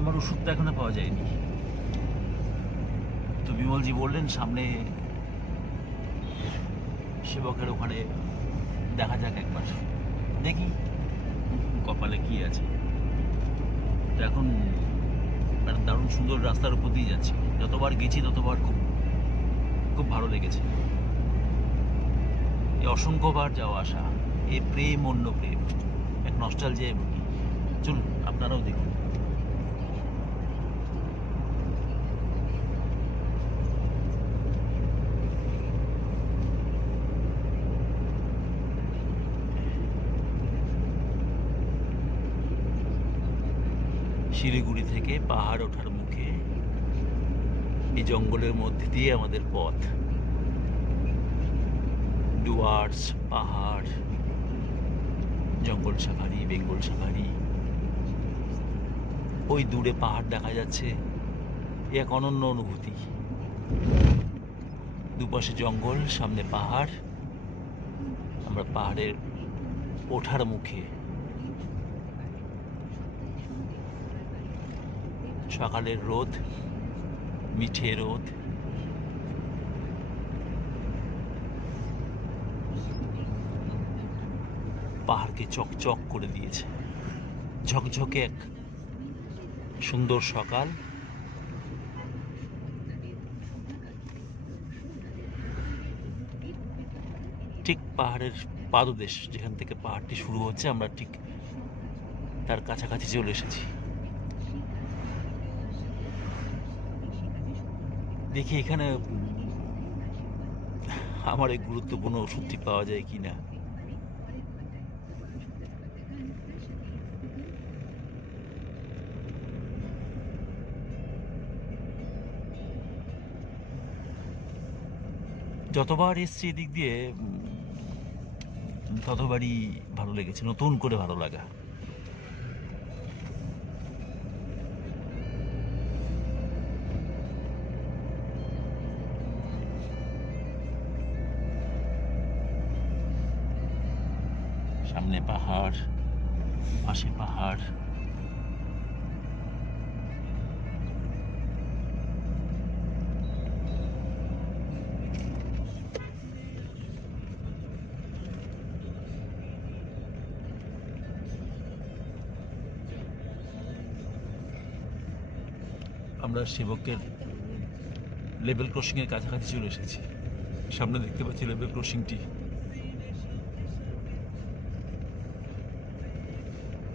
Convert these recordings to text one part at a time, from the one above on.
আমার ওষুধটা এখনো পাওয়া যায়নি। তো বিমলজি বললেন সামনে সেবকের ওখানে দেখা যাক একবার, দেখি কপালে কি আছে। তো এখন একটা দারুণ সুন্দর রাস্তার উপর দিয়ে যাচ্ছি। যতবার গেছি ততবার খুব খুব ভালো লেগেছে। এই অসংখ্যবার যাওয়া আসা, এ প্রেম অন্য প্রেম, এক নস্টালজিয়ায় ভুগি। চলুন আপনারাও দেখুন। শিলিগুড়ি থেকে পাহাড় ওঠার মুখে এই জঙ্গলের মধ্যে দিয়ে আমাদের পথ। ডুয়ার্স, পাহাড়, জঙ্গল সাফারি, বেঙ্গল সাফারি। ওই দূরে পাহাড় দেখা যাচ্ছে, এক অনন্য অনুভূতি। দুপাশে জঙ্গল, সামনে পাহাড়, আমরা পাহাড়ের ওঠার মুখে। সকালের রোদ, মিঠে রোদ, পাহাড়কে চকচক করে দিয়েছে। ঝকঝকে এক সুন্দর সকাল। ঠিক পাহাড়ের পাদদেশ, যেখান থেকে পাহাড়টি শুরু হচ্ছে, আমরা ঠিক তার কাছাকাছি চলে এসেছি। দেখি এখানে আমার এই গুরুত্বপূর্ণ ওষুধটি পাওয়া যায় কিনা। যতবার এসছি এদিক দিয়ে ততবারই ভালো লেগেছে, নতুন করে ভালো লাগা। সামনে পাহাড়, পাশে পাহাড়, আমরা সেবকের লেভেল ক্রসিং এর কাছাকাছি চলে এসেছি। সামনে দেখতে পাচ্ছি লেভেল ক্রসিংটি।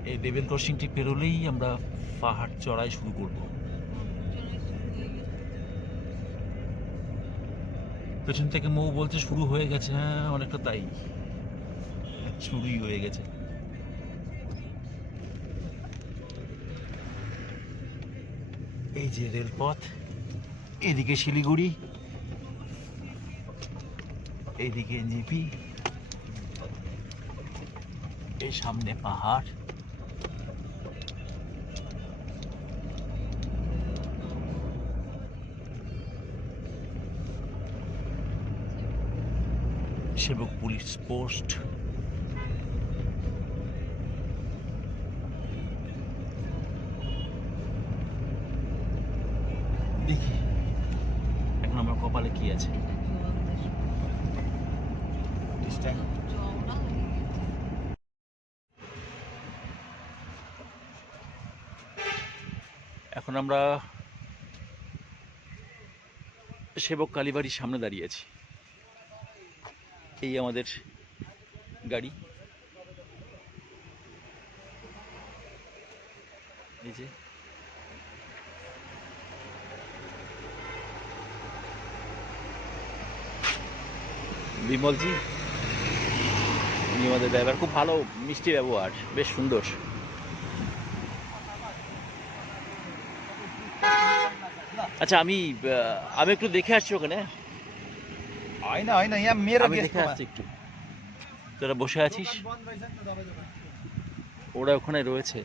এই লেভেল ক্রসিংটি পেরোলেই আমরা পাহাড় চড়াই শুরু করব। পেছন থেকে মৌ বলছে শুরু হয়ে গেছে। হ্যাঁ, অনেকটা তাই, শুরুই হয়ে গেছে। এই যে রেলপথ, এদিকে শিলিগুড়ি, এইদিকে জিপি, এই সামনে পাহাড়। সেবক পুলিশ পোস্ট। দেখি এখন আমার কপালে কি আছে। এখন আমরা সেবক কালীবাড়ির সামনে দাঁড়িয়ে আছি। এই আমাদের গাড়ি, এই যে বিমলজি, উনি আমাদের ড্রাইভার, খুব ভালো, মিষ্টি ব্যবহার, বেশ সুন্দর। আচ্ছা, আমি একটু দেখে আসছি ওখানে। আমি দেখে আসছি একটু। তোরা বসে আছিস, ওরা ওখানে রয়েছে।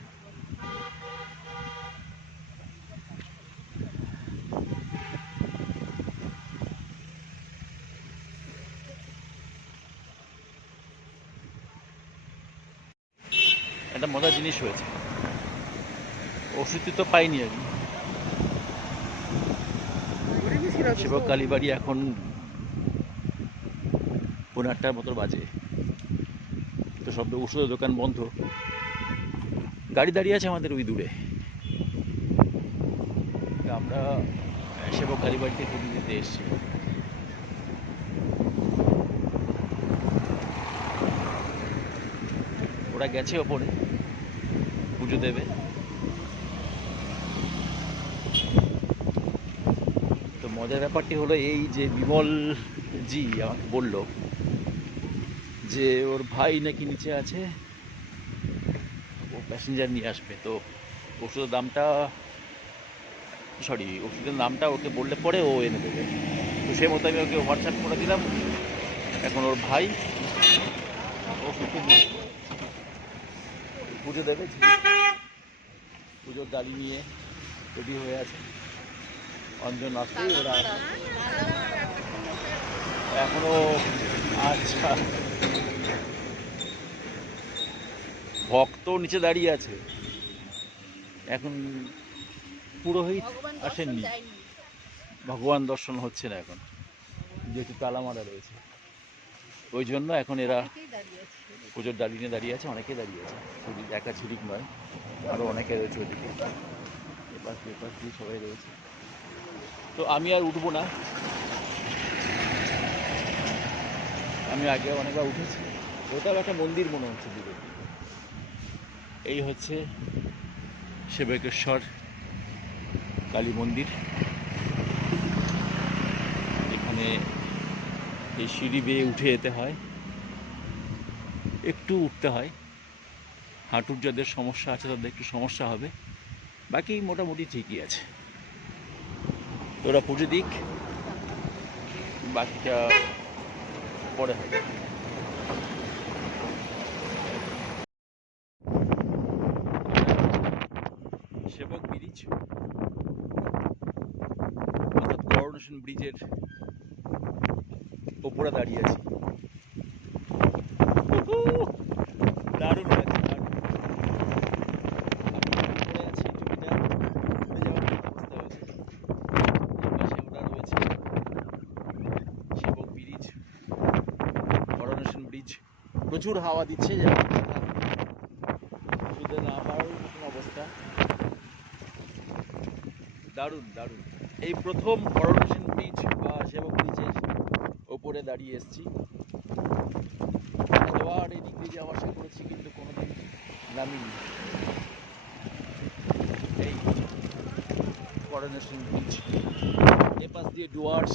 একটা মজার জিনিস হয়েছে, ওষুধ তো পাইনি আমি। সেবক কালীবাড়ি এখন 8:30 মতো বাজে, তো সব ওষুধের দোকান বন্ধ। গাড়ি দাঁড়িয়ে আছে আমাদের ওই দূরে। আমরা সেবক কালীবাড়িতে পুজো দিতে এসেছি। ওরা গেছে ওপরে পুজো দেবে। তো মজার ব্যাপারটি হলো এই যে বিমল জি আমাকে বলল যে ওর ভাই নাকি নিচে আছে, ও প্যাসেঞ্জার নিয়ে আসবে। তো ওষুধের নামটা ওকে বললে পরে ও এনে দেবে। তো সেই মতো আমি ওকে হোয়াটসঅ্যাপ করে দিলাম। এখন ওর ভাই ওষুধ নিয়ে পুজো দেবে। পুজোর ডালি নিয়ে রেডি হয়ে আছে। অঞ্জন আসতেই ওরা এখনো। আচ্ছা, ভক্ত নিচে দাঁড়িয়ে আছে, এখন পুরোহিত আসেননি, ভগবান দর্শন হচ্ছে না এখন, যেহেতু তালামারা রয়েছে। ওই জন্য এখন এরা পুজোর ডালি নিয়ে দাঁড়িয়ে আছে। অনেকে দাঁড়িয়ে আছে, শুধু একা ঝিলিক নয়, আরও অনেকে রয়েছে ওদিকে, এপাশ দিয়ে সবাই রয়েছে। তো আমি আর উঠবো না, আমি আগে অনেকবার উঠেছি। ওটাও একটা মন্দির মনে হচ্ছে দিকে। এই হচ্ছে সেবকেশ্বর কালী মন্দির। এখানে এই সিঁড়ি বেয়ে উঠে যেতে হয়, একটু উঠতে হয়। হাঁটুর যাদের সমস্যা আছে তাদের একটু সমস্যা হবে, বাকি মোটামুটি ঠিকই আছে। তো ওরা পুজো দিক, বাকিটা পরে হবে। সেবক ব্রিজ অর্থাৎ করোনেশন ব্রিজের ওপরে দাঁড়িয়ে আছি। দারুণ লাগছে, দারুণ। উপরে আছি, টুপিটা উড়ে যাওয়ার মতো অবস্থা হয়েছে। এই পাশে ওরা রয়েছে, সেবক ব্রিজ, করোনেশন ব্রিজ। প্রচুর হাওয়া দিচ্ছে, শুধু না পারার মতন অবস্থা। দারুণ দারুণ। এই প্রথম করোনেশন ব্রিজ বা সেবক ব্রিজের ওপরে দাঁড়িয়ে এসেছি। অনেকবার এই দিক দিয়ে যাওয়ার আশা করেছি, কিন্তু কোনোদিন নামিনি। এই করোনেশন ব্রিজ, এপাশ দিয়ে ডুয়ার্স।